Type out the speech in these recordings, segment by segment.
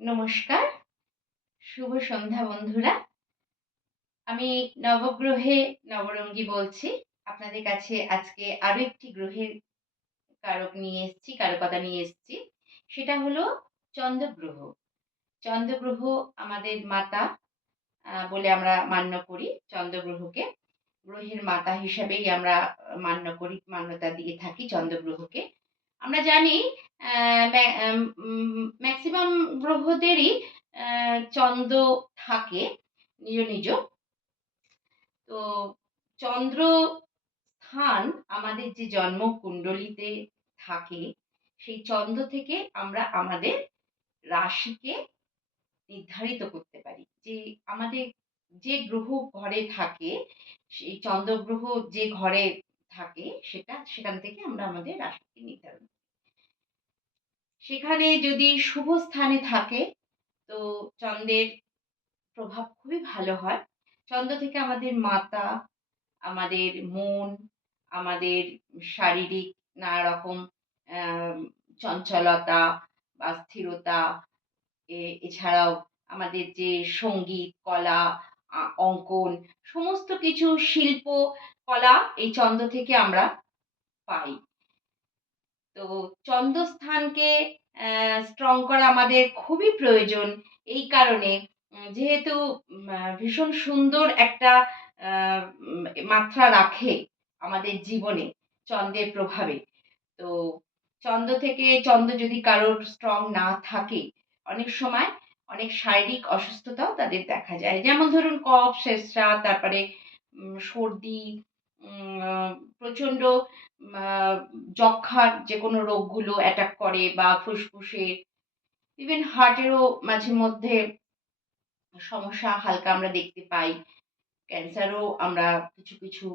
নমস্কার, শুভ সন্ধ্যা বন্ধুরা। আমি নবগ্রহে নবরঙ্গী বলছি। আপনাদের কাছে আজকে আরো একটি গ্রহের কারকতা নিয়ে এসেছি। সেটা হলো চন্দ্রগ্রহ। চন্দ্রগ্রহ আমাদের মাতা বলে আমরা মান্য করি চন্দ্রগ্রহকে। গ্রহের মাতা হিসাবেই আমরা মান্যতা দিয়ে থাকি চন্দ্রগ্রহকে। আমরা জানি ম্যাক্সিমাম গ্রহদেরই চন্দ্র থাকে নিজ নিজ। তো চন্দ্র স্থান আমাদের যে জন্মকুণ্ডলিতে থাকে, সেই চন্দ্র থেকে আমরা আমাদের রাশিকে নির্ধারিত করতে পারি। যে আমাদের যে গ্রহ ঘরে থাকে, সেই চন্দ্রগ্রহ যে ঘরে থাকে সেখান থেকে আমরা আমাদের রাশিকে নির্ধারণ করি। সেখানে যদি শুভ স্থানে থাকে তো চন্দ্রের প্রভাব খুবই ভালো হয়। চন্দ্র থেকে আমাদের মাতা, আমাদের মন, আমাদের শারীরিক নানা রকম আহ, চঞ্চলতা বা স্থিরতা, এছাড়াও আমাদের যে সঙ্গীত, কলা, অঙ্কন, সমস্ত কিছু শিল্প, কলা এই চন্দ্র থেকে আমরা পাই। তো চন্দ্রস্থানকে স্ট্রং করা আমাদের খুবই প্রয়োজন। এই কারণে যেহেতু ভীষণ সুন্দর একটা মাত্রা রাখে আমাদের জীবনে চন্দ্রের প্রভাবে। তো চন্দ্র যদি কারোর স্ট্রং না থাকে, অনেক সময় অনেক শারীরিক অসুস্থতাও তাদের দেখা যায়। যেমন ধরুন কফ, শেষরা, তারপরে সর্দি, প্রচণ্ড যক্ষ্মার যে কোনো রোগগুলো অ্যাটাক করে, বা ফুসফুসে, ইভেন হার্টেরও মাঝে মধ্যে সমস্যা হালকা আমরা দেখতে পাই। ক্যান্সারও আমরা কিছু কিছু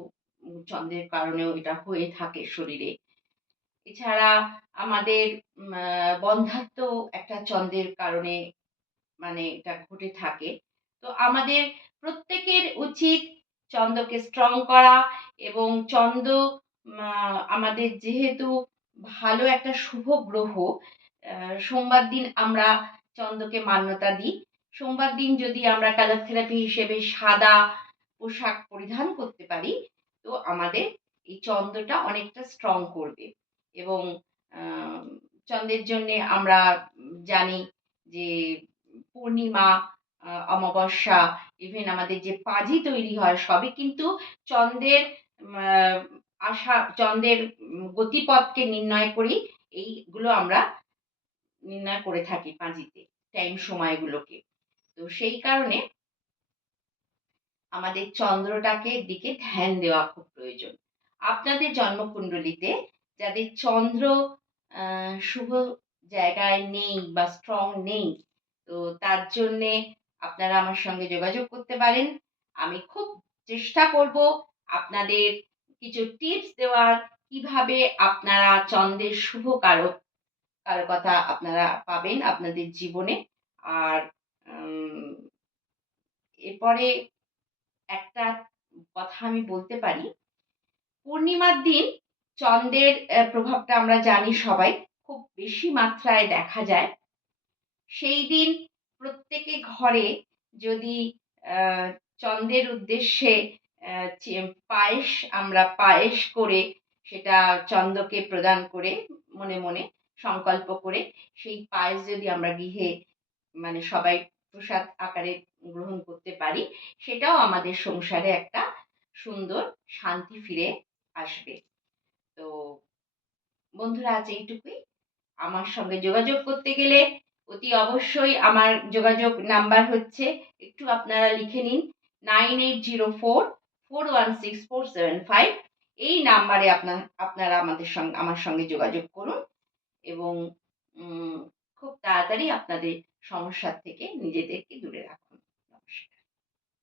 চন্দ্রের কারণেও এটা হয়ে থাকে শরীরে। এছাড়া আমাদের বন্ধ্যাত্ব একটা চন্দ্রের কারণে মানে এটা ঘটে থাকে। তো আমাদের প্রত্যেকের উচিত চন্দ্রকে স্ট্রং করা, এবং চন্দ্র আমাদের যেহেতু ভালো একটা শুভ গ্রহ, সোমবার দিন আমরা চন্দ্রকে মান্যতা দিই। সোমবার দিন যদি আমরা কালার থেরাপি হিসেবে সাদা পোশাক পরিধান করতে পারি, তো আমাদের এই চন্দ্রটা অনেকটা স্ট্রং করবে। এবং আহ, চন্দ্রের জন্য আমরা জানি যে পূর্ণিমা, অমাবস্যা, ইভেন আমাদের যে পাঁজি তৈরি হয়, সবই কিন্তু চন্দ্রের আহ, চন্দ্রের গতিপথকে নির্ণয় করি। এইগুলো আমরা নির্ণয় করে থাকি পাঁজিতে, টাইম সময়গুলোকে। তো সেই কারণে আমাদের চন্দ্রটাকে দিকে ধ্যান দেওয়া খুব প্রয়োজন। আপনাদের জন্মকুণ্ডলিতে যাদের চন্দ্র শুভ জায়গায় নেই বা স্ট্রং নেই, তো তার জন্যে আপনারা আমার সঙ্গে যোগাযোগ করতে পারেন। আমি খুব চেষ্টা করব আপনাদের কিছু টিপস দেওয়ার, কিভাবে আপনারা চন্দ্রের শুভ কারকতা আপনারা পাবেন আপনাদের জীবনে। আর এরপরে একটা কথা আমি বলতে পারি, পূর্ণিমার দিন চন্দ্রের প্রভাবটা আমরা জানি সবাই, খুব বেশি মাত্রায় দেখা যায়। সেই দিন প্রত্যেকে ঘরে যদি চন্দ্রের উদ্দেশ্যে পায়েস করে সেটা চন্দ্রকে প্রদান করে, মনে মনে সংকল্প করে সেই পায়েস যদি আমরা গৃহে মানে সবাই প্রসাদ আকারে গ্রহণ করতে পারি, সেটাও আমাদের সংসারে একটা সুন্দর শান্তি ফিরে আসবে। তো বন্ধুরা, আজ এইটুকুই। আমার সঙ্গে যোগাযোগ করতে গেলে অতি অবশ্যই আমার যোগাযোগ নাম্বার হচ্ছে, একটু আপনারা লিখে নিন, 9804416475। এই নাম্বারে আপনারা আমার সঙ্গে যোগাযোগ করুন, এবং খুব তাড়াতাড়ি আপনাদের সমস্যার থেকে নিজেদেরকে দূরে রাখুন।